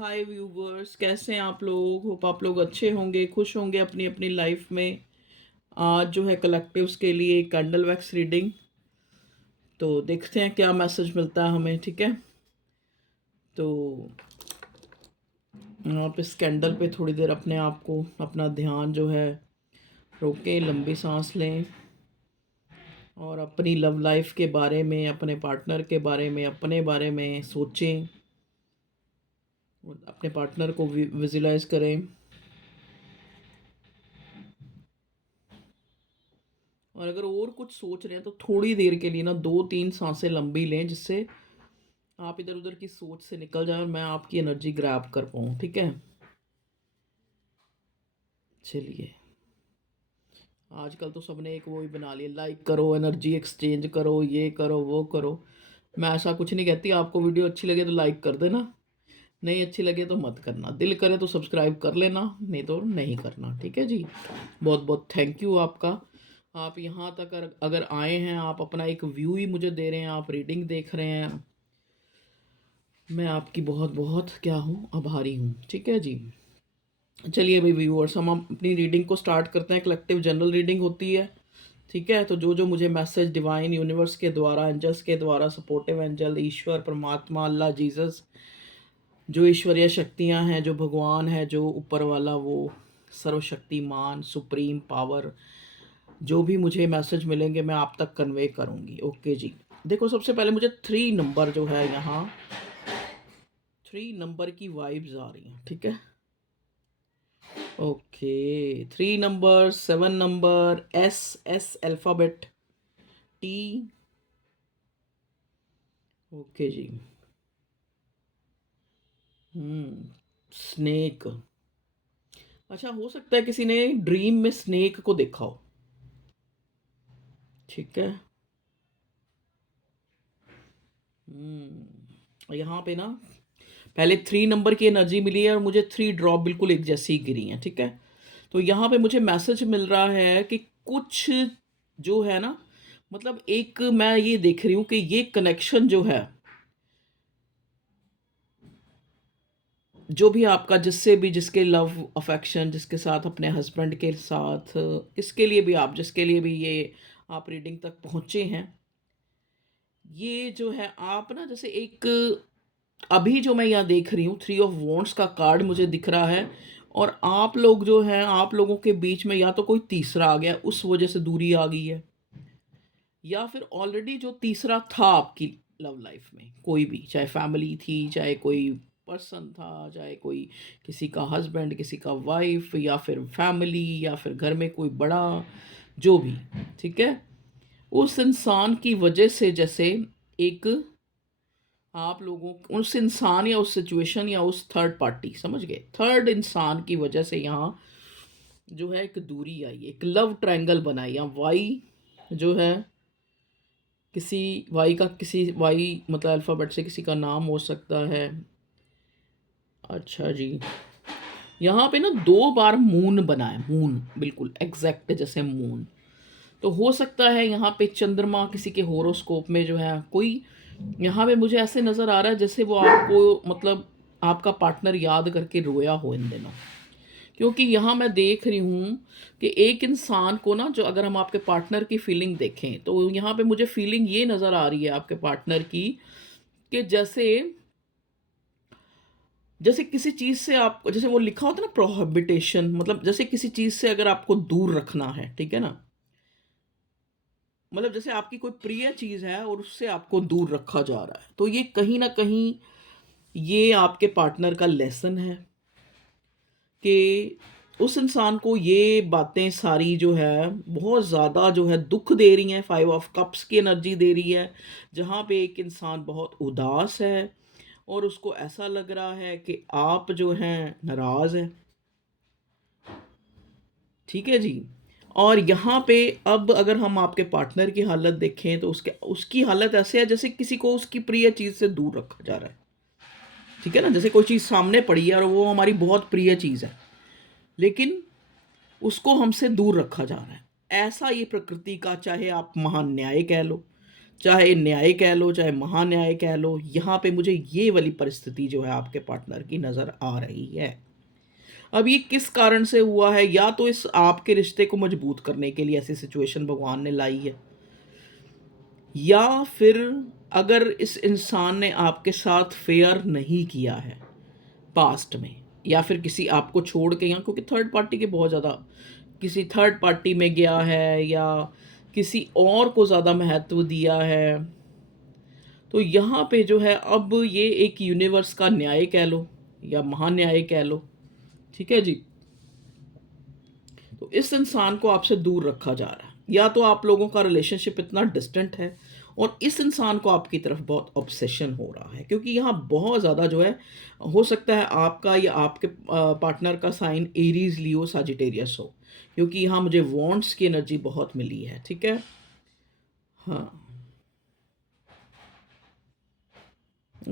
हाय viewers, कैसे हैं आप लोग? होप आप लोग अच्छे होंगे, खुश होंगे अपनी अपनी लाइफ में। आज जो है कलेक्टिव्स के लिए कैंडल वैक्स रीडिंग, तो देखते हैं क्या मैसेज मिलता है हमें। ठीक है, तो आप इस कैंडल पे थोड़ी देर अपने आप को, अपना ध्यान जो है रोकें, लंबी सांस लें और अपनी लव लाइफ के बारे में, अपने पार्टनर के बारे में, अपने बारे में सोचें। अपने पार्टनर को विजुलाइज करें और अगर और कुछ सोच रहे हैं तो थोड़ी देर के लिए ना 2-3 सांसें लंबी लें, जिससे आप इधर उधर की सोच से निकल जाए और मैं आपकी एनर्जी ग्रैब कर पाऊँ। ठीक है, चलिए। आजकल तो सबने एक वो ही बना लिया, लाइक करो, एनर्जी एक्सचेंज करो, ये करो वो करो। मैं ऐसा कुछ नहीं कहती। आपको वीडियो अच्छी लगे तो लाइक कर देना, नहीं अच्छी लगे तो मत करना। दिल करे तो सब्सक्राइब कर लेना, नहीं तो नहीं करना। ठीक है जी, बहुत बहुत थैंक यू आपका। आप यहाँ तक अगर आए हैं, आप अपना एक व्यू ही मुझे दे रहे हैं, आप रीडिंग देख रहे हैं, मैं आपकी बहुत बहुत क्या हूँ, आभारी हूँ। ठीक है जी, चलिए भाई व्यूअर्स, हम अपनी रीडिंग को स्टार्ट करते हैं। कलेक्टिव जनरल रीडिंग होती है। ठीक है, तो जो जो मुझे मैसेज डिवाइन यूनिवर्स के द्वारा, एंजल्स के द्वारा, सपोर्टिव एंजल, ईश्वर, परमात्मा, अल्लाह, जीसस, जो ईश्वरीय शक्तियाँ हैं, जो भगवान है, जो ऊपर वाला, वो सर्वशक्तिमान सुप्रीम पावर, जो भी मुझे मैसेज मिलेंगे मैं आप तक कन्वे करूँगी। ओके जी, देखो सबसे पहले मुझे 3 नंबर जो है यहाँ, 3 नंबर की वाइब्स आ रही हैं। ठीक है, okay. 3 number, 7 number, S, S alphabet, T. Okay जी, स्नेक। अच्छा, हो सकता है किसी ने ड्रीम में स्नेक को देखा हो। ठीक है, यहाँ पे ना पहले 3 नंबर की एनर्जी मिली है और मुझे 3 ड्रॉप बिल्कुल एक जैसी ही गिरी हैं। ठीक है, तो यहाँ पे मुझे मैसेज मिल रहा है कि कुछ जो है ना, मतलब एक मैं ये देख रही हूँ कि ये कनेक्शन जो है, जो भी आपका, जिससे भी, जिसके लव अफेक्शन, जिसके साथ, अपने हस्बैंड के साथ, इसके लिए भी आप, जिसके लिए भी ये आप रीडिंग तक पहुँचे हैं, ये जो है आप ना, जैसे एक, अभी जो मैं यहाँ देख रही हूँ 3 ऑफ वॉन्ड्स का कार्ड मुझे दिख रहा है। और आप लोग जो हैं, आप लोगों के बीच में या तो कोई तीसरा आ गया, उस वजह से दूरी आ गई है, या फिर ऑलरेडी जो तीसरा था आपकी लव लाइफ में, कोई भी, चाहे फैमिली थी, चाहे कोई पर्सन था, चाहे कोई किसी का हस्बैंड, किसी का वाइफ, या फिर फैमिली, या फिर घर में कोई बड़ा, जो भी। ठीक है, उस इंसान की वजह से, जैसे एक, आप लोगों, उस इंसान या उस सिचुएशन या उस थर्ड पार्टी, समझ गए, थर्ड इंसान की वजह से यहाँ जो है एक दूरी आई, एक लव ट्रायंगल बना है। यहाँ वाई जो है, किसी वाई का, किसी वाई मतलब अल्फ़ाबेट से किसी का नाम हो सकता है। अच्छा जी, यहाँ पे ना 2 बार मून बना है, मून बिल्कुल एग्जैक्ट जैसे मून। तो हो सकता है यहाँ पे चंद्रमा किसी के होरोस्कोप में जो है कोई, यहाँ पे मुझे ऐसे नज़र आ रहा है जैसे वो आपको, मतलब आपका पार्टनर याद करके रोया हो इन दिनों। क्योंकि यहाँ मैं देख रही हूँ कि एक इंसान को ना, जो, अगर हम आपके पार्टनर की फीलिंग देखें तो यहाँ पे मुझे फीलिंग ये नज़र आ रही है आपके पार्टनर की, कि जैसे, जैसे किसी चीज़ से आप, जैसे वो लिखा होता है ना प्रोहिबिटेशन, मतलब जैसे किसी चीज़ से अगर आपको दूर रखना है, ठीक है ना, मतलब जैसे आपकी कोई प्रिय चीज़ है और उससे आपको दूर रखा जा रहा है, तो ये कहीं ना कहीं ये आपके पार्टनर का लेसन है कि उस इंसान को ये बातें सारी जो है बहुत ज़्यादा जो है दुख दे रही हैं। 5 ऑफ कप्स की एनर्जी दे रही है, जहाँ पे एक इंसान बहुत उदास है और उसको ऐसा लग रहा है कि आप जो हैं नाराज़ हैं। ठीक है जी, और यहाँ पे अब अगर हम आपके पार्टनर की हालत देखें तो उसके, उसकी हालत ऐसे है जैसे किसी को उसकी प्रिय चीज़ से दूर रखा जा रहा है। ठीक है ना, जैसे कोई चीज़ सामने पड़ी है और वो हमारी बहुत प्रिय चीज़ है, लेकिन उसको हमसे दूर रखा जा रहा है। ऐसा ये प्रकृति का, चाहे आप महान्याय कह लो, चाहे न्याय कह लो, चाहे महान्याय कह लो, यहाँ पे मुझे ये वाली परिस्थिति जो है आपके पार्टनर की नज़र आ रही है। अब ये किस कारण से हुआ है? या तो इस आपके रिश्ते को मजबूत करने के लिए ऐसी सिचुएशन भगवान ने लाई है, या फिर अगर इस इंसान ने आपके साथ फेयर नहीं किया है पास्ट में, या फिर किसी आपको छोड़ के, यहाँ क्योंकि थर्ड पार्टी के बहुत ज़्यादा, किसी थर्ड पार्टी में गया है या किसी और को ज़्यादा महत्व दिया है, तो यहाँ पे जो है अब ये एक यूनिवर्स का न्याय कह लो या महान्याय कह लो, ठीक है जी। तो इस इंसान को आपसे दूर रखा जा रहा है, या तो आप लोगों का रिलेशनशिप इतना डिस्टेंट है और इस इंसान को आपकी तरफ बहुत ऑब्सेशन हो रहा है, क्योंकि यहाँ बहुत ज़्यादा जो है, हो सकता है आपका या आपके पार्टनर का साइन एरीज, लियो, साजिटेरियस हो, क्योंकि यहाँ मुझे वॉन्ट्स की एनर्जी बहुत मिली है, ठीक है। हाँ,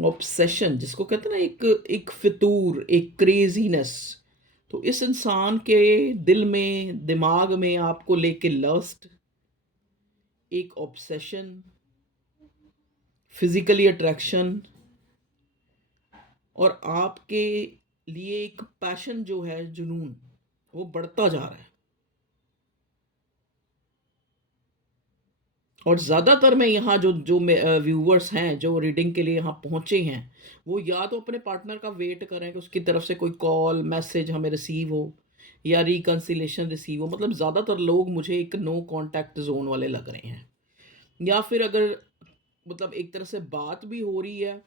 ऑब्सेशन जिसको कहते हैं ना, एक एक फितूर, एक क्रेजीनेस। तो इस इंसान के दिल में, दिमाग में आपको लेके लस्ट, एक ऑब्सेशन, फिजिकली अट्रैक्शन, और आपके लिए एक पैशन जो है, जुनून, वो बढ़ता जा रहा है। और ज़्यादातर मैं यहाँ जो जो व्यूवर्स हैं जो रीडिंग के लिए यहाँ पहुँचे हैं, वो या तो अपने पार्टनर का वेट करें कि उसकी तरफ से कोई कॉल मैसेज हमें रिसीव हो, या रिकन्सिलेशन रिसीव हो। मतलब ज़्यादातर लोग मुझे एक नो कांटेक्ट जोन वाले लग रहे हैं, या फिर अगर मतलब एक तरह से बात भी हो रही है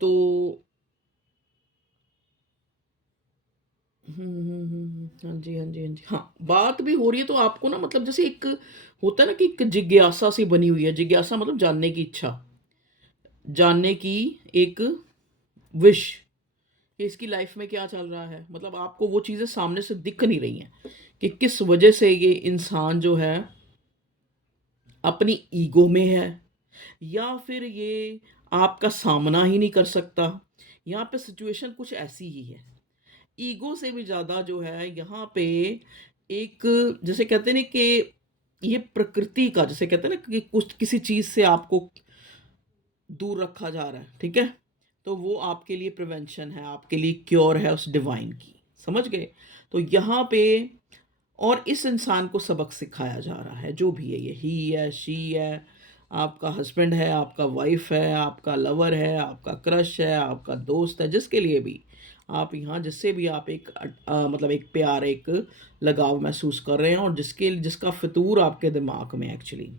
तो हाँ जी, हाँ जी, हाँ जी। हाँ, बात भी हो रही है तो आपको ना, मतलब जैसे एक होता है ना कि एक जिज्ञासा सी बनी हुई है। जिज्ञासा मतलब जानने की इच्छा, जानने की एक विश, कि इसकी लाइफ में क्या चल रहा है। मतलब आपको वो चीज़ें सामने से दिख नहीं रही हैं कि किस वजह से ये इंसान जो है अपनी ईगो में है, या फिर ये आपका सामना ही नहीं कर सकता। यहाँ पे सिचुएशन कुछ ऐसी ही है। ईगो से भी ज़्यादा जो है यहाँ पे एक, जैसे कहते हैं ना कि ये प्रकृति का, जैसे कहते हैं ना कि कुछ किसी चीज़ से आपको दूर रखा जा रहा है, ठीक है? तो वो आपके लिए प्रिवेंशन है, आपके लिए क्योर है उस डिवाइन की, समझ गए? तो यहाँ पे और इस इंसान को सबक सिखाया जा रहा है, जो भी है, ये ही है, शी है, आपका हस्बैंड है, आपका वाइफ है, आपका लवर है, आपका क्रश है, आपका दोस्त है, जिसके लिए भी आप यहाँ, जिससे भी आप एक मतलब एक प्यार, एक लगाव महसूस कर रहे हैं, और जिसका फितूर आपके दिमाग में एक्चुअली,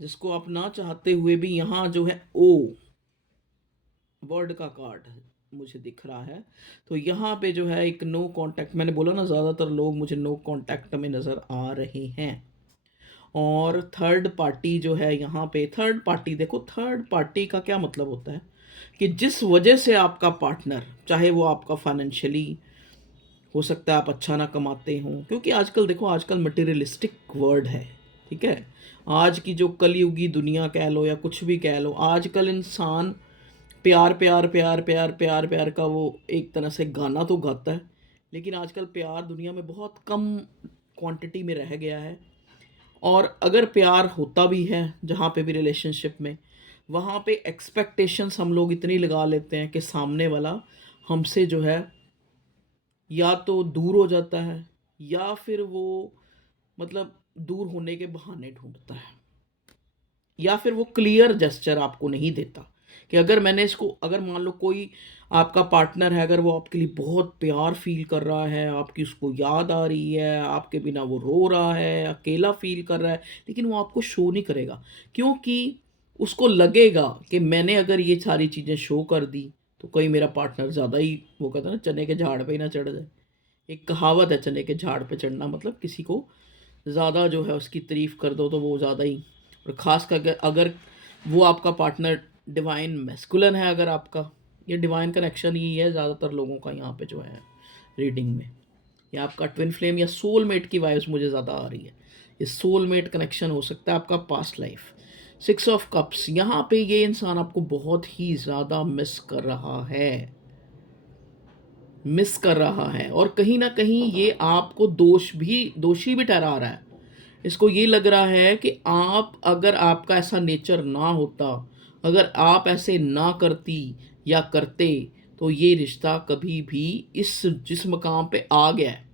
जिसको आप ना चाहते हुए भी यहाँ जो है ओ वर्ड का कार्ड मुझे दिख रहा है। तो यहाँ पे जो है एक नो कांटेक्ट, मैंने बोला ना ज़्यादातर लोग मुझे नो कांटेक्ट में नज़र आ रहे हैं। और थर्ड पार्टी जो है यहाँ पे, थर्ड पार्टी, देखो थर्ड पार्टी का क्या मतलब होता है कि जिस वजह से आपका पार्टनर, चाहे वो आपका फाइनेंशियली हो सकता है, आप अच्छा ना कमाते हों, क्योंकि आजकल देखो, आजकल मटेरियलिस्टिक वर्ड है, ठीक है। आज की जो कलयुगी दुनिया कह लो या कुछ भी कह लो, आजकल इंसान प्यार प्यार प्यार प्यार प्यार प्यार का वो एक तरह से गाना तो गाता है, लेकिन आजकल प्यार दुनिया में बहुत कम क्वांटिटी में रह गया है। और अगर प्यार होता भी है जहाँ पे भी रिलेशनशिप में, वहाँ पे एक्सपेक्टेशंस हम लोग इतनी लगा लेते हैं कि सामने वाला हमसे जो है या तो दूर हो जाता है, या फिर वो मतलब दूर होने के बहाने ढूंढता है, या फिर वो क्लियर जेस्चर आपको नहीं देता कि अगर मैंने इसको, अगर मान लो कोई आपका पार्टनर है, अगर वो आपके लिए बहुत प्यार फील कर रहा है, आपकी उसको याद आ रही है, आपके बिना वो रो रहा है, अकेला फील कर रहा है, लेकिन वो आपको शो नहीं करेगा, क्योंकि उसको लगेगा कि मैंने अगर ये सारी चीज़ें शो कर दी तो कोई मेरा पार्टनर ज़्यादा ही, वो कहता है ना, चने के झाड़ पे ही ना चढ़ जाए। एक कहावत है, चने के झाड़ पे चढ़ना, मतलब किसी को ज़्यादा जो है उसकी तारीफ़ कर दो तो वो ज़्यादा ही, और ख़ास कर अगर वो आपका पार्टनर डिवाइन मैस्कुलिन है, अगर आपका, ये डिवाइन कनेक्शन ही है ज़्यादातर लोगों का यहाँ पे जो है रीडिंग में, या आपका ट्विन फ्लेम या सोलमेट की वाइब्स मुझे ज़्यादा आ रही है। ये सोलमेट कनेक्शन हो सकता है, आपका past life. Six of cups, यहाँ पे ये इंसान आपको बहुत ही ज़्यादा मिस कर रहा है, मिस कर रहा है, और कहीं ना कहीं ये आपको दोषी भी ठहरा रहा है। इसको ये लग रहा है कि आप, अगर आपका ऐसा नेचर ना होता, अगर आप ऐसे ना करती या करते, तो ये रिश्ता कभी भी इस जिस मकाम पे आ गया है,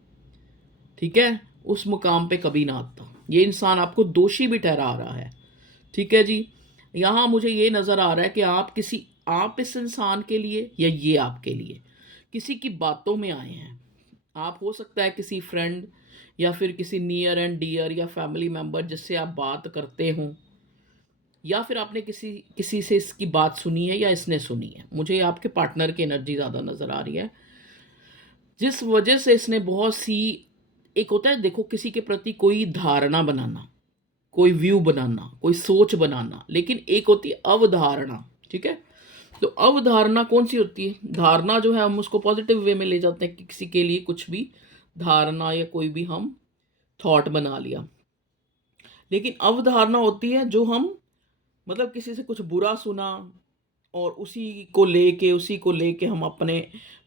ठीक है, उस मुकाम पे कभी ना आता। ये इंसान आपको दोषी भी ठहरा रहा है, ठीक है जी। यहाँ मुझे ये नज़र आ रहा है कि आप इस इंसान के लिए या ये आपके लिए किसी की बातों में आए हैं। आप, हो सकता है किसी फ्रेंड या फिर किसी नियर एंड डियर या फैमिली मेंबर जिससे आप बात करते हों, या फिर आपने किसी किसी से इसकी बात सुनी है या इसने सुनी है। मुझे आपके पार्टनर की एनर्जी ज़्यादा नज़र आ रही है, जिस वजह से इसने बहुत सी, एक होता है देखो किसी के प्रति कोई धारणा बनाना, कोई व्यू बनाना, कोई सोच बनाना, लेकिन एक होती है अवधारणा, ठीक है। तो अवधारणा कौन सी होती है? धारणा जो है हम उसको पॉजिटिव वे में ले जाते हैं कि किसी के लिए कुछ भी धारणा या कोई भी हम थॉट बना लिया। लेकिन अवधारणा होती है जो हम, मतलब किसी से कुछ बुरा सुना और उसी को लेके हम अपने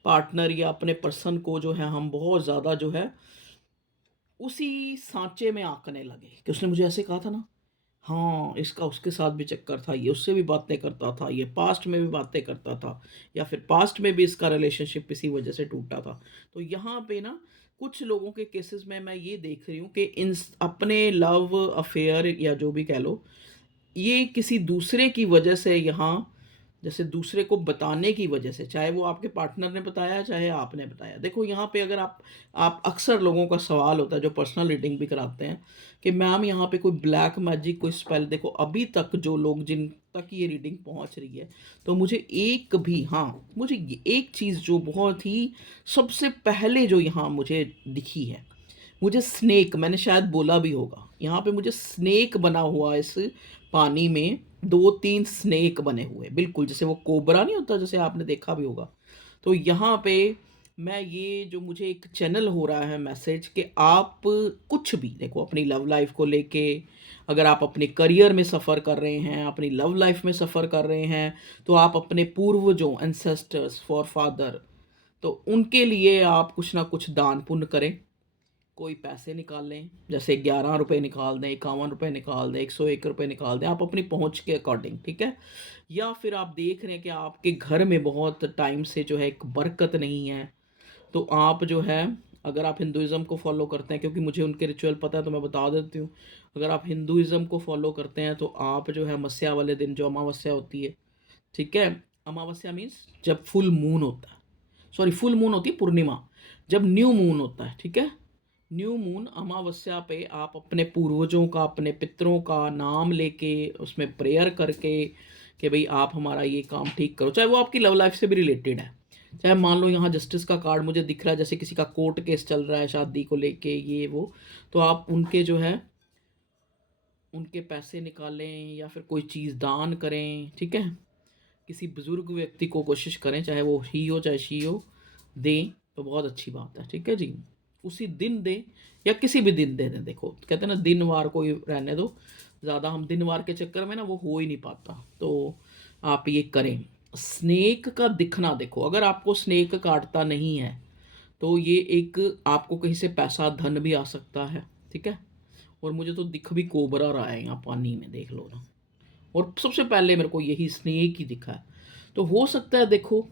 पार्टनर या अपने पर्सन को जो है हम बहुत ज़्यादा जो है उसी सांचे में आंकने लगे कि उसने मुझे ऐसे कहा था ना, हाँ, इसका उसके साथ भी चक्कर था, ये उससे भी बातें करता था, ये पास्ट में भी बातें करता था, या फिर पास्ट में भी इसका रिलेशनशिप इसी वजह से टूटा था। तो यहाँ पे ना कुछ लोगों के केसेस में मैं ये देख रही हूँ कि इन अपने लव अफेयर या जो भी कह लो, ये किसी दूसरे की वजह से यहाँ, जैसे दूसरे को बताने की वजह से, चाहे वो आपके पार्टनर ने बताया चाहे आपने बताया। देखो यहाँ पे अगर आप अक्सर लोगों का सवाल होता है जो पर्सनल रीडिंग भी कराते हैं कि मैम यहाँ पे कोई ब्लैक मैजिक, कोई स्पेल, देखो अभी तक जो लोग जिन तक ये रीडिंग पहुँच रही है, तो मुझे एक भी, हाँ, मुझे एक चीज़ जो बहुत ही सबसे पहले जो यहाँ मुझे दिखी है, मुझे स्नेक, मैंने शायद बोला भी होगा, यहाँ पे मुझे स्नेक बना हुआ इस पानी में, 2-3 स्नेक बने हुए, बिल्कुल जैसे वो कोबरा नहीं होता, जैसे आपने देखा भी होगा। तो यहाँ पे मैं ये जो मुझे एक चैनल हो रहा है मैसेज कि आप कुछ भी देखो अपनी लव लाइफ को लेके, अगर आप अपने करियर में सफ़र कर रहे हैं, अपनी लव लाइफ में सफ़र कर रहे हैं, तो आप अपने पूर्वजों, एंसेस्टर्स, फॉरफादर, तो उनके लिए आप कुछ ना कुछ दान पुण्य करें। कोई पैसे निकाल लें, जैसे 11 रुपए निकाल दें, 51 रुपए निकाल दें, 101 रुपए निकाल दें, आप अपनी पहुंच के अकॉर्डिंग, ठीक है। या फिर आप देख रहे हैं कि आपके घर में बहुत टाइम से जो है एक बरकत नहीं है, तो आप जो है, अगर आप हिंदुज़्म को फॉलो करते हैं, क्योंकि मुझे उनके रिचुअल पता है तो मैं बता देती हूँ। अगर आप हिंदुज़्म को फॉलो करते हैं तो आप जो है मस्या वाले दिन, जो अमावस्या होती है, ठीक है, अमावस्या मीन्स जब फुल मून होता है, सॉरी फुल मून होती है पूर्णिमा, जब न्यू मून होता है, ठीक है, न्यू मून अमावस्या पे आप अपने पूर्वजों का, अपने पितरों का नाम लेके उसमें प्रेयर करके कि भाई आप हमारा ये काम ठीक करो, चाहे वो आपकी लव लाइफ से भी रिलेटेड है। चाहे मान लो यहाँ जस्टिस का कार्ड मुझे दिख रहा है, जैसे किसी का कोर्ट केस चल रहा है शादी को लेके ये वो, तो आप उनके जो है उनके पैसे निकालें या फिर कोई चीज़ दान करें, ठीक है। किसी बुजुर्ग व्यक्ति को कोशिश करें, चाहे वो ही हो चाहे शी हो, दें तो बहुत अच्छी बात है, ठीक है जी। उसी दिन दें या किसी भी दिन दे दें, देखो कहते हैं ना दिन वार को ही रहने दो, ज़्यादा हम दिन वार के चक्कर में ना वो हो ही नहीं पाता, तो आप ये करें। स्नेक का दिखना, देखो अगर आपको स्नेक काटता नहीं है तो ये एक, आपको कहीं से पैसा धन भी आ सकता है, ठीक है। और मुझे तो दिख भी कोबरा रहा है यहाँ पानी में, देख लो ना, और सबसे पहले मेरे को यही स्नेक ही दिखा है। तो हो सकता है देखो,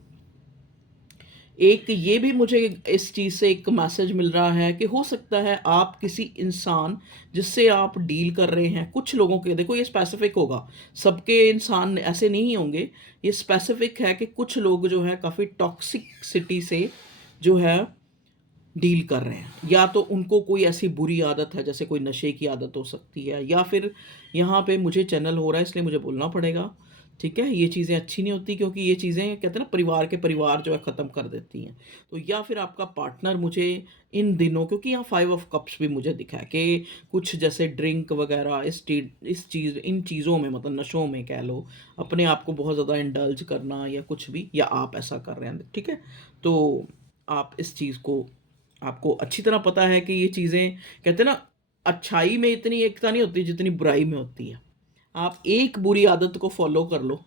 एक ये भी मुझे इस चीज़ से एक मैसेज मिल रहा है कि हो सकता है आप किसी इंसान जिससे आप डील कर रहे हैं, कुछ लोगों के, देखो ये स्पेसिफिक होगा, सबके इंसान ऐसे नहीं होंगे, ये स्पेसिफिक है कि कुछ लोग जो है काफ़ी टॉक्सिसिटी से जो है डील कर रहे हैं, या तो उनको कोई ऐसी बुरी आदत है, जैसे कोई नशे की आदत हो सकती है, या फिर यहाँ पे मुझे चैनल हो रहा है इसलिए मुझे बोलना पड़ेगा, ठीक है, ये चीज़ें अच्छी नहीं होती, क्योंकि ये चीज़ें कहते हैं ना परिवार के परिवार जो है ख़त्म कर देती हैं। तो या फिर आपका पार्टनर मुझे इन दिनों, क्योंकि यहाँ 5 ऑफ कप्स भी मुझे दिखा है कि कुछ जैसे ड्रिंक वगैरह इन चीज़ों में, मतलब नशों में कह लो, अपने आप को बहुत ज़्यादा इंडल्ज करना या कुछ भी, या आप ऐसा कर रहे हैं, ठीक है। तो आप इस चीज़ को, आपको अच्छी तरह पता है कि ये चीज़ें, कहते हैं ना, अच्छाई में इतनी एकता नहीं होती जितनी बुराई में होती है। आप एक बुरी आदत को फॉलो कर लो,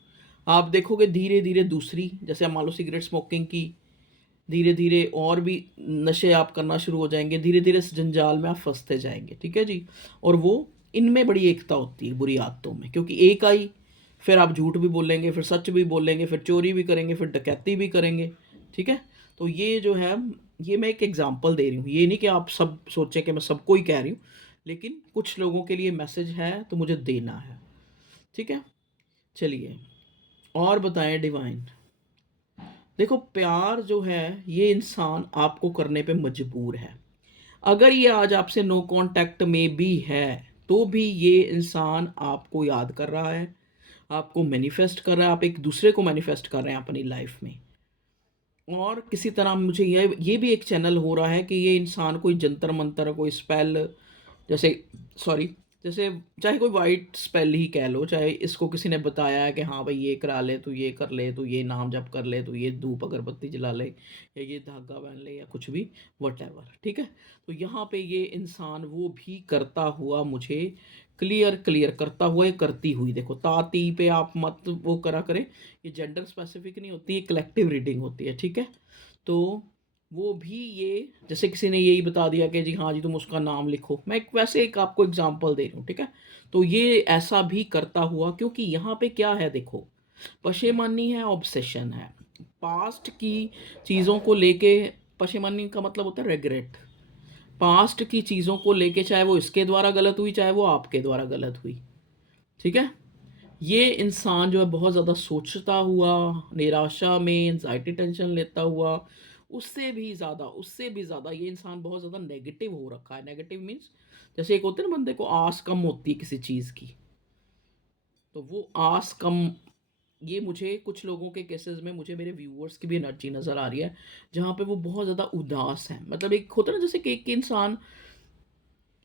आप देखोगे धीरे धीरे दूसरी, जैसे मान लो सिगरेट स्मोकिंग की, धीरे-धीरे और भी नशे आप करना शुरू हो जाएँगे, धीरे-धीरे इस जंजाल में आप फँसते जाएँगे, ठीक है जी? और वो इनमें बड़ी एकता होती है बुरी आदतों में, क्योंकि एक आई, फिर आप झूठ भी बोलेंगे, फिर सच भी बोलेंगे, फिर चोरी भी करेंगे, फिर डकैती भी करेंगे, ठीक है? तो ये जो है, ये मैं एक एग्ज़ाम्पल दे रही हूँ, ये नहीं कि आप सब सोचें कि मैं सबको ही कह रही हूँ, लेकिन कुछ लोगों के लिए मैसेज है तो मुझे देना है, ठीक है? चलिए, और बताएँ डिवाइन। देखो, प्यार जो है ये इंसान आपको करने पे मजबूर है। अगर ये आज आपसे नो कांटेक्ट में भी है, तो भी ये इंसान आपको याद कर रहा है, आपको मैनिफेस्ट कर रहा है, आप एक दूसरे को मैनिफेस्ट कर रहे हैं अपनी लाइफ में। और किसी तरह मुझे ये भी एक चैनल हो रहा है कि ये इंसान कोई जंतर मंतर, कोई स्पेल, जैसे, सॉरी, जैसे चाहे कोई वाइट स्पेल ही कह लो, चाहे इसको किसी ने बताया है कि हाँ भाई ये करा ले, तू ये कर ले, तू ये नाम जप कर ले, तू ये धूप अगरबत्ती जला ले, या ये धागा पहन ले, या कुछ भी, वट, ठीक है? तो यहाँ पे ये इंसान वो भी करता हुआ मुझे क्लियर क्लियर करता हुआ, ये करती हुई, देखो ताती पे आप मत वो करा करें, ये जेंडर स्पेसिफिक नहीं होती, ये कलेक्टिव रीडिंग होती है, ठीक है? तो वो भी ये, जैसे किसी ने यही बता दिया कि जी हाँ जी तुम उसका नाम लिखो, मैं एक वैसे एक आपको एग्जांपल दे रही हूँ, ठीक है? तो ये ऐसा भी करता हुआ, क्योंकि यहाँ पे क्या है देखो, पशेमानी है, ऑब्सेशन है, पास्ट की चीज़ों को लेके। पशेमानी का मतलब होता है रेग्रेट, पास्ट की चीज़ों को लेके, चाहे वो इसके द्वारा गलत हुई, चाहे वो आपके द्वारा गलत हुई, ठीक है? ये इंसान जो है बहुत ज़्यादा सोचता हुआ, निराशा में एंजाइटी टेंशन लेता हुआ, उससे भी ज़्यादा ये इंसान बहुत ज़्यादा नेगेटिव हो रखा है। नेगेटिव मीन्स, जैसे एक होता है ना, बंदे को आस कम होती है किसी चीज़ की, तो वो आस कम, ये मुझे कुछ लोगों के केसेस में, मुझे मेरे व्यूअर्स की भी एनर्जी नज़र आ रही है, जहाँ पे वो बहुत ज़्यादा उदास है। मतलब एक होता है ना, जैसे कि एक इंसान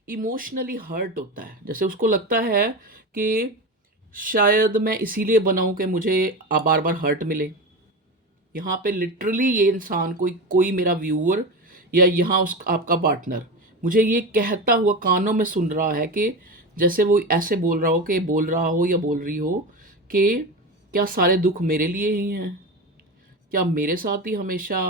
इमोशनली हर्ट होता है, जैसे उसको लगता है कि शायद मैं इसीलिए बना हूँ कि मुझे बार बार हर्ट मिले। यहाँ पे लिटरली ये इंसान, कोई कोई मेरा व्यूअर या यहाँ उस आपका पार्टनर मुझे ये कहता हुआ कानों में सुन रहा है कि जैसे वो ऐसे बोल रहा हो, कि बोल रहा हो या बोल रही हो कि क्या सारे दुख मेरे लिए ही हैं? क्या मेरे साथ ही हमेशा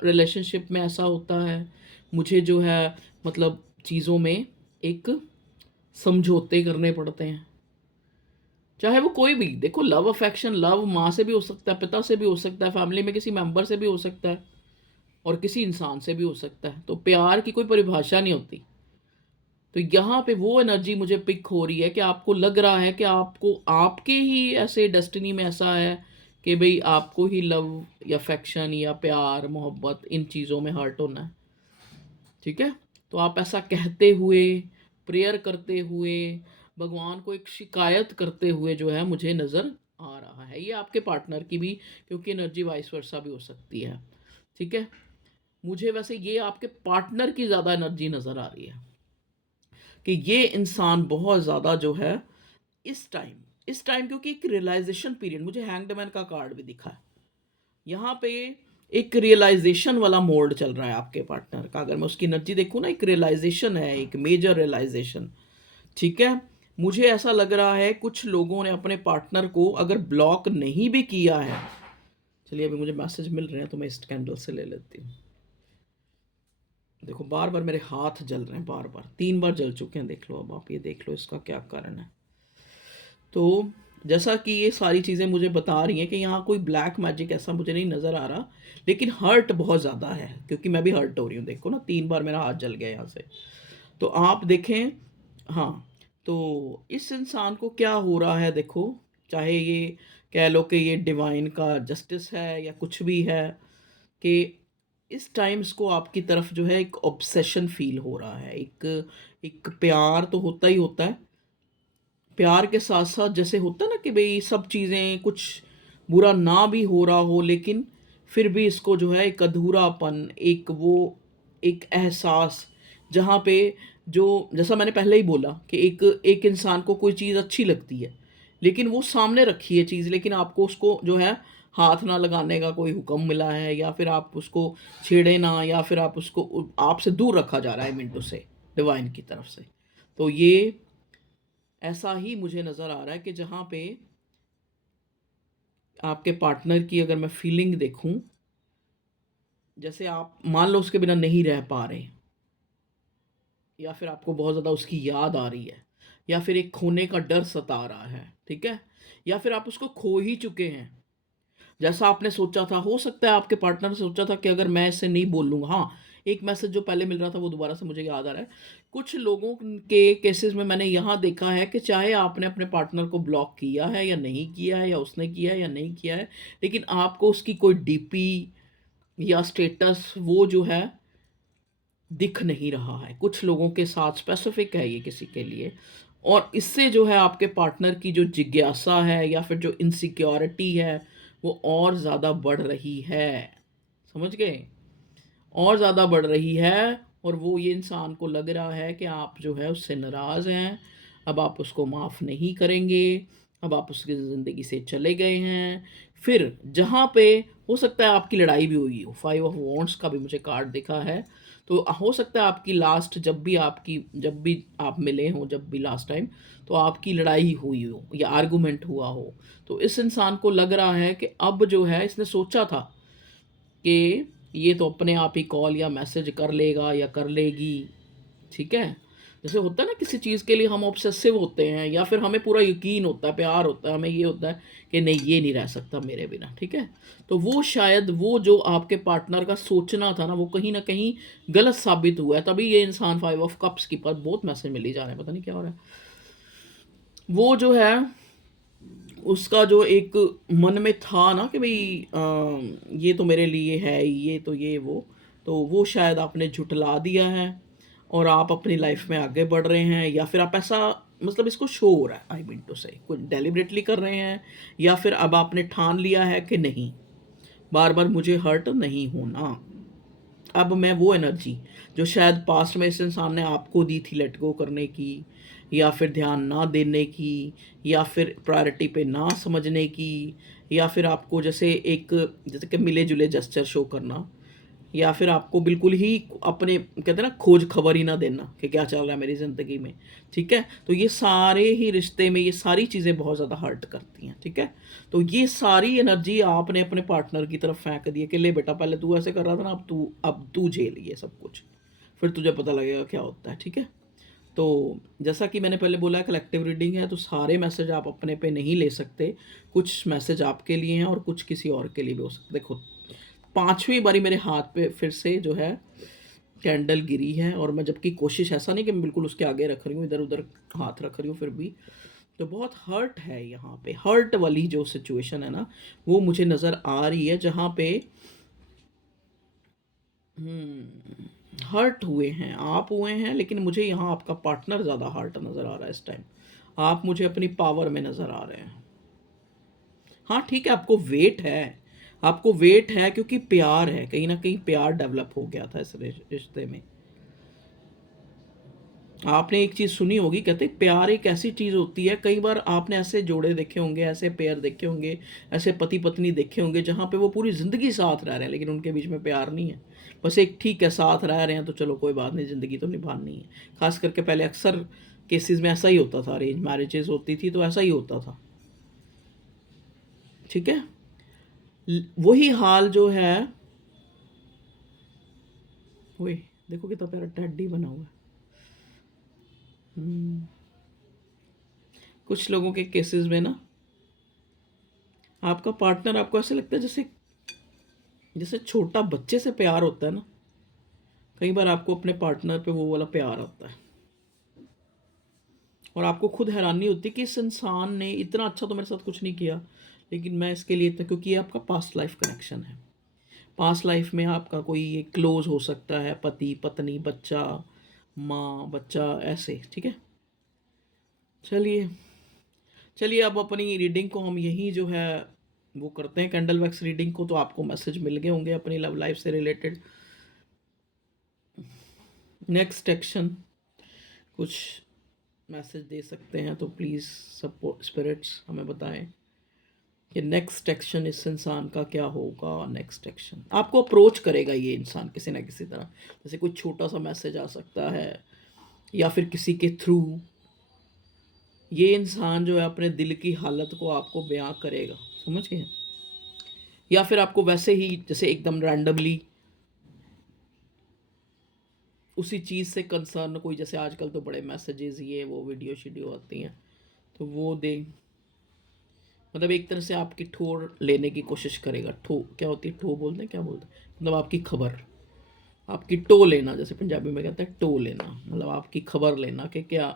रिलेशनशिप में ऐसा होता है? मुझे जो है, मतलब चीज़ों में एक समझौते करने पड़ते हैं। चाहे वो कोई भी, देखो लव अफेक्शन, लव माँ से भी हो सकता है, पिता से भी हो सकता है, फैमिली में किसी मेंबर से भी हो सकता है, और किसी इंसान से भी हो सकता है। तो प्यार की कोई परिभाषा नहीं होती। तो यहाँ पे वो एनर्जी मुझे पिक हो रही है कि आपको लग रहा है कि आपको आपके ही ऐसे डेस्टिनी में ऐसा है कि भाई आपको ही लव या अफेक्शन या प्यार मोहब्बत इन चीज़ों में हर्ट होना है, ठीक है? तो आप ऐसा कहते हुए, प्रेयर करते हुए, भगवान को एक शिकायत करते हुए जो है मुझे नज़र आ रहा है। ये आपके पार्टनर की भी, क्योंकि एनर्जी वाइस वर्सा भी हो सकती है, ठीक है? मुझे वैसे ये आपके पार्टनर की ज़्यादा एनर्जी नज़र आ रही है कि ये इंसान बहुत ज़्यादा जो है इस टाइम, क्योंकि एक रियलाइजेशन पीरियड, मुझे हैंग्ड मैन का कार्ड भी दिखा है यहाँ पे। एक रियलाइजेशन वाला मोड चल रहा है आपके पार्टनर का, अगर मैं उसकी एनर्जी देखूँ ना, एक रियलाइजेशन है, एक मेजर रियलाइजेशन, ठीक है? मुझे ऐसा लग रहा है कुछ लोगों ने अपने पार्टनर को अगर ब्लॉक नहीं भी किया है, चलिए अभी मुझे मैसेज मिल रहे हैं तो मैं इस कैंडल से ले लेती हूँ। देखो बार बार मेरे हाथ जल रहे हैं, बार बार 3 बार जल चुके हैं, देख लो, अब आप ये देख लो इसका क्या कारण है। तो जैसा कि ये सारी चीज़ें मुझे बता रही हैं कि यहाँ कोई ब्लैक मैजिक ऐसा मुझे नहीं नज़र आ रहा, लेकिन हर्ट बहुत ज़्यादा है, क्योंकि मैं भी हर्ट हो रही हूँ, देखो ना 3 बार मेरा हाथ जल गया यहाँ से। तो आप देखें, हाँ, तो इस इंसान को क्या हो रहा है देखो, चाहे ये कह लो कि ये डिवाइन का जस्टिस है या कुछ भी है, कि इस टाइम इसको आपकी तरफ जो है एक ऑब्सेशन फील हो रहा है, एक एक प्यार तो होता ही होता है, प्यार के साथ साथ जैसे होता है ना कि भई सब चीज़ें, कुछ बुरा ना भी हो रहा हो, लेकिन फिर भी इसको जो है एक अधूरापन, एक वो, एक एहसास, जहाँ पे जो, जैसा मैंने पहले ही बोला कि एक एक इंसान को कोई चीज़ अच्छी लगती है, लेकिन वो सामने रखी है चीज़, लेकिन आपको उसको जो है हाथ ना लगाने का कोई हुक्म मिला है, या फिर आप उसको छेड़े ना, या फिर आप उसको, आपसे दूर रखा जा रहा है मिंटो से, डिवाइन की तरफ से। तो ये ऐसा ही मुझे नज़र आ रहा है कि जहाँ पे आपके पार्टनर की अगर मैं फीलिंग देखूं, जैसे आप मान लो उसके बिना नहीं रह पा रहे, या फिर आपको बहुत ज़्यादा उसकी याद आ रही है, या फिर एक खोने का डर सता रहा है, ठीक है? या फिर आप उसको खो ही चुके हैं। जैसा आपने सोचा था, हो सकता है आपके पार्टनर ने सोचा था कि अगर मैं इससे नहीं बोलूँगा, हाँ, एक मैसेज जो पहले मिल रहा था वो दोबारा से मुझे याद आ रहा है। कुछ लोगों के केसेस में मैंने यहाँ देखा है कि चाहे आपने अपने पार्टनर को ब्लॉक किया है या नहीं किया है, या उसने किया है या नहीं किया है, लेकिन आपको उसकी कोई डीपी या स्टेटस वो जो है दिख नहीं रहा है। कुछ लोगों के साथ स्पेसिफिक है ये किसी के लिए, और इससे जो है आपके पार्टनर की जो जिज्ञासा है या फिर जो इनसिक्योरिटी है वो और ज़्यादा बढ़ रही है। समझ गए? और ज़्यादा बढ़ रही है, और वो ये इंसान को लग रहा है कि आप जो है उससे नाराज़ हैं, अब आप उसको माफ़ नहीं करेंगे, अब आप उसकी ज़िंदगी से चले गए हैं। फिर जहाँ पे हो सकता है आपकी लड़ाई भी हुई हो, 5 ऑफ वॉन्ड्स का भी मुझे कार्ड दिखा है, तो हो सकता है आपकी लास्ट जब भी आप मिले हों, जब भी लास्ट टाइम, तो आपकी लड़ाई हुई हो या आर्गुमेंट हुआ हो। तो इस इंसान को लग रहा है कि अब जो है इसने सोचा था कि ये तो अपने आप ही कॉल या मैसेज कर लेगा या कर लेगी, ठीक है? जैसे होता है ना, किसी चीज़ के लिए हम ऑब्सेसिव होते हैं, या फिर हमें पूरा यकीन होता है, प्यार होता है, हमें ये होता है कि नहीं, ये नहीं रह सकता मेरे बिना, ठीक है? तो वो शायद वो जो आपके पार्टनर का सोचना था ना, वो कहीं न कहीं गलत साबित हुआ है, तभी ये इंसान 5 ऑफ कप्स की पर बहुत मैसेज मिल ही जा रहे हैं, पता नहीं क्या हो रहा है। वो जो है उसका जो एक मन में था ना कि भई ये तो मेरे लिए है, ये तो ये तो वो शायद आपने झुठला दिया है, और आप अपनी लाइफ में आगे बढ़ रहे हैं, या फिर आप ऐसा, मतलब इसको शो हो रहा है, आई मीन टू से कुछ डेलिबरेटली कर रहे हैं, या फिर अब आपने ठान लिया है कि नहीं, बार-बार मुझे हर्ट नहीं होना। अब मैं वो एनर्जी जो शायद पास्ट में इस इंसान ने आपको दी थी लेट गो करने की, या फिर ध्यान ना देने की, या फिर प्रायोरिटी पे ना समझने की, या फिर आपको जैसे कि मिले जुले जेस्चर शो करना, या फिर आपको बिल्कुल ही अपने कहते हैं ना खोज खबर ही ना देना कि क्या चल रहा है मेरी ज़िंदगी में, ठीक है? तो ये सारे ही रिश्ते में ये सारी चीज़ें बहुत ज़्यादा हर्ट करती हैं, ठीक है? तो ये सारी एनर्जी आपने अपने पार्टनर की तरफ फेंक दी है कि ले बेटा, पहले तू ऐसे कर रहा था ना, अब तू झेल ये सब कुछ, फिर तुझे पता लगेगा क्या होता है, ठीक है? तो जैसा कि मैंने पहले बोला, कलेक्टिव रीडिंग है, तो सारे मैसेज आप अपने पे नहीं ले सकते। कुछ मैसेज आपके लिए हैं और कुछ किसी और के लिए भी हो सकते। देखो, 5वीं बारी मेरे हाथ पे फिर से जो है कैंडल गिरी है, और मैं, जबकि कोशिश ऐसा नहीं कि मैं बिल्कुल उसके आगे रख रही हूँ, इधर-उधर हाथ रख रही हूँ, फिर भी तो बहुत हर्ट है यहाँ पे। हर्ट वाली जो सिचुएशन है ना, वो मुझे नज़र आ रही है, जहाँ पे हर्ट हुए हैं, आप हुए हैं, लेकिन मुझे यहाँ आपका पार्टनर ज़्यादा हर्ट नज़र आ रहा है इस टाइम। आप मुझे अपनी पावर में नज़र आ रहे हैं। हाँ, ठीक है, आपको वेट है क्योंकि प्यार है, कहीं न कहीं प्यार डेवलप हो गया था इस रिश्ते में। आपने एक चीज़ सुनी होगी, कहते हैं प्यार एक ऐसी चीज़ होती है, कई बार आपने ऐसे जोड़े देखे होंगे, ऐसे पेयर देखे होंगे, ऐसे पति-पत्नी देखे होंगे, जहाँ पे वो पूरी ज़िंदगी साथ रह रहे हैं, लेकिन उनके बीच में प्यार नहीं है। बस एक ठीक है, साथ रह रहे हैं तो चलो कोई बात नहीं, ज़िंदगी तो निभानी है। ख़ास करके पहले अक्सर केसेज़ में ऐसा ही होता था, अरेंज मैरेजेज़ होती थी तो ऐसा ही होता था, ठीक है? वही हाल जो है, वही देखो कितना प्यारा टेडी बना हुआ है। हुँ, कुछ लोगों के केसेज़ में ना, आपका पार्टनर आपको ऐसा लगता है जैसे जैसे छोटा बच्चे से प्यार होता है ना, कई बार आपको अपने पार्टनर पे वो वाला प्यार आता है, और आपको खुद हैरानी होती है कि इस इंसान ने इतना अच्छा तो मेरे साथ कुछ नहीं किया, लेकिन मैं इसके लिए इतना, क्योंकि ये आपका पास्ट लाइफ कनेक्शन है। पास्ट लाइफ में आपका कोई एक क्लोज हो सकता है, पति पत्नी, बच्चा, माँ बच्चा, ऐसे, ठीक है? चलिए, चलिए, अब अपनी रीडिंग को हम यहीं जो है वो करते हैं, कैंडल वैक्स रीडिंग को। तो आपको मैसेज मिल गए होंगे अपनी लव लाइफ से रिलेटेड। नेक्स्ट एक्शन, कुछ मैसेज दे सकते हैं तो प्लीज़ सपोर्ट स्पिरिट्स हमें बताएं कि नेक्स्ट एक्शन इस इंसान का क्या होगा। नेक्स्ट एक्शन आपको अप्रोच करेगा ये इंसान किसी ना किसी तरह, जैसे कोई छोटा सा मैसेज आ सकता है, या फिर किसी के थ्रू ये इंसान जो है अपने दिल की हालत को आपको बयां करेगा, समझ गए? या फिर आपको वैसे ही जैसे एकदम रैंडमली उसी चीज़ से कंसर्न कोई, जैसे आजकल तो बड़े मैसेजेस ये वो वीडियो शीडियो आती हैं, तो वो दे, मतलब एक तरह से आपकी ठोर लेने की कोशिश करेगा। ठो क्या होती है, ठो बोलते हैं, क्या बोलते हैं, मतलब आपकी खबर, आपकी टो लेना, जैसे पंजाबी में कहते हैं टो लेना, मतलब आपकी खबर लेना कि क्या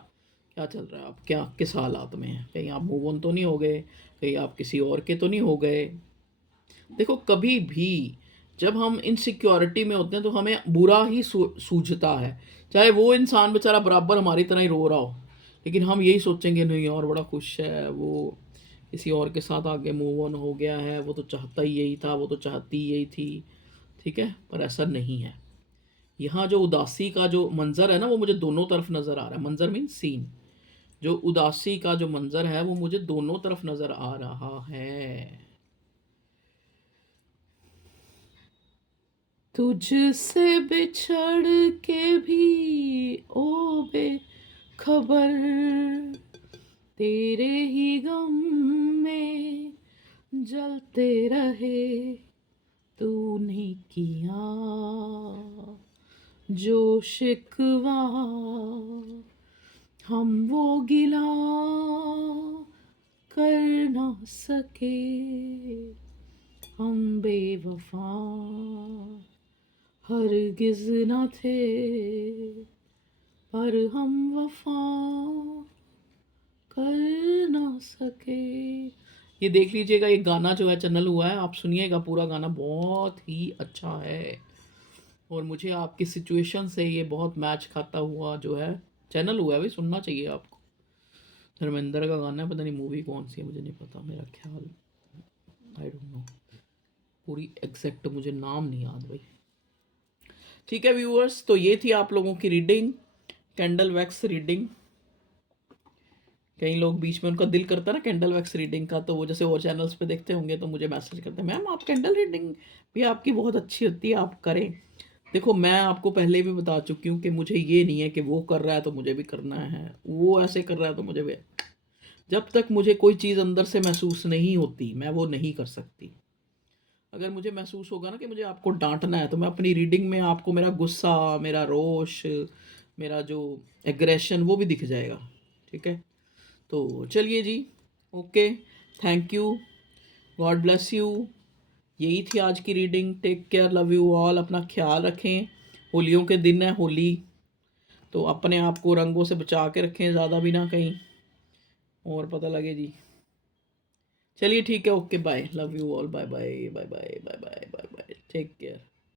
क्या चल रहा है, आप क्या किस हालात में हैं, कहीं आप मूव ऑन तो नहीं हो गए, कहीं आप किसी और के तो नहीं हो गए। देखो कभी भी जब हम इनसिक्योरिटी में होते हैं तो हमें बुरा ही सूझता है, चाहे वो इंसान बेचारा बराबर हमारी तरह ही रो रहा हो, लेकिन हम यही सोचेंगे नहीं और बड़ा खुश है वो, किसी और के साथ आगे मूव ऑन हो गया है, वो तो चाहता ही यही था, वो तो चाहती यही थी। ठीक है, पर ऐसा नहीं है। यहाँ जो उदासी का जो मंजर है ना, वो मुझे दोनों तरफ नज़र आ रहा है। मंजर मीन सीन, जो उदासी का जो मंजर है वो मुझे दोनों तरफ नज़र आ रहा है। तुझसे बिछड़ के भी ओ बेखबर, तेरे ही गम में जलते रहे, तूने किया जो शिकवा, हम वो गिला कर ना सके, हम बेवफा हरगिज न थे, पर हम वफा कर ना सके। ये देख लीजिएगा, ये गाना जो है चैनल हुआ है, आप सुनिएगा पूरा गाना, बहुत ही अच्छा है। और मुझे आपकी सिचुएशन से ये बहुत मैच खाता हुआ जो है चैनल हुआ है, भी सुनना चाहिए आपको। धर्मेंद्र का गाना है, पता नहीं मूवी कौन सी है मुझे नहीं पता, मेरा ख्याल, आई डोंट नो, पूरी एग्जैक्ट मुझे नाम नहीं याद भाई। ठीक है व्यूअर्स, तो ये थी आप लोगों की रीडिंग, कैंडल वैक्स रीडिंग। कई लोग बीच में उनका दिल करता है ना कैंडल वैक्स रीडिंग का, तो वो जैसे और चैनल्स पे देखते होंगे तो मुझे मैसेज करते हैं, मैम आप कैंडल रीडिंग भी आपकी बहुत अच्छी होती है, आप करें। देखो मैं आपको पहले भी बता चुकी हूँ कि मुझे ये नहीं है कि वो कर रहा है तो मुझे भी करना है, वो ऐसे कर रहा है तो मुझे भी, जब तक मुझे कोई चीज़ अंदर से महसूस नहीं होती मैं वो नहीं कर सकती। अगर मुझे महसूस होगा ना कि मुझे आपको डांटना है, तो मैं अपनी रीडिंग में आपको मेरा गुस्सा, मेरा रोष, मेरा जो एग्रेशन वो भी दिख जाएगा। ठीक है, तो चलिए जी, okay, thank you, God bless you. यही थी आज की reading. Take care, love you all, अपना ख्याल रखें। होलियों के दिन है, होली, तो अपने आप को रंगों से बचा के रखें, ज़्यादा भी ना कहीं और पता लगे जी। चलिए ठीक है, okay bye, love you all, bye bye bye bye bye bye bye bye, take care.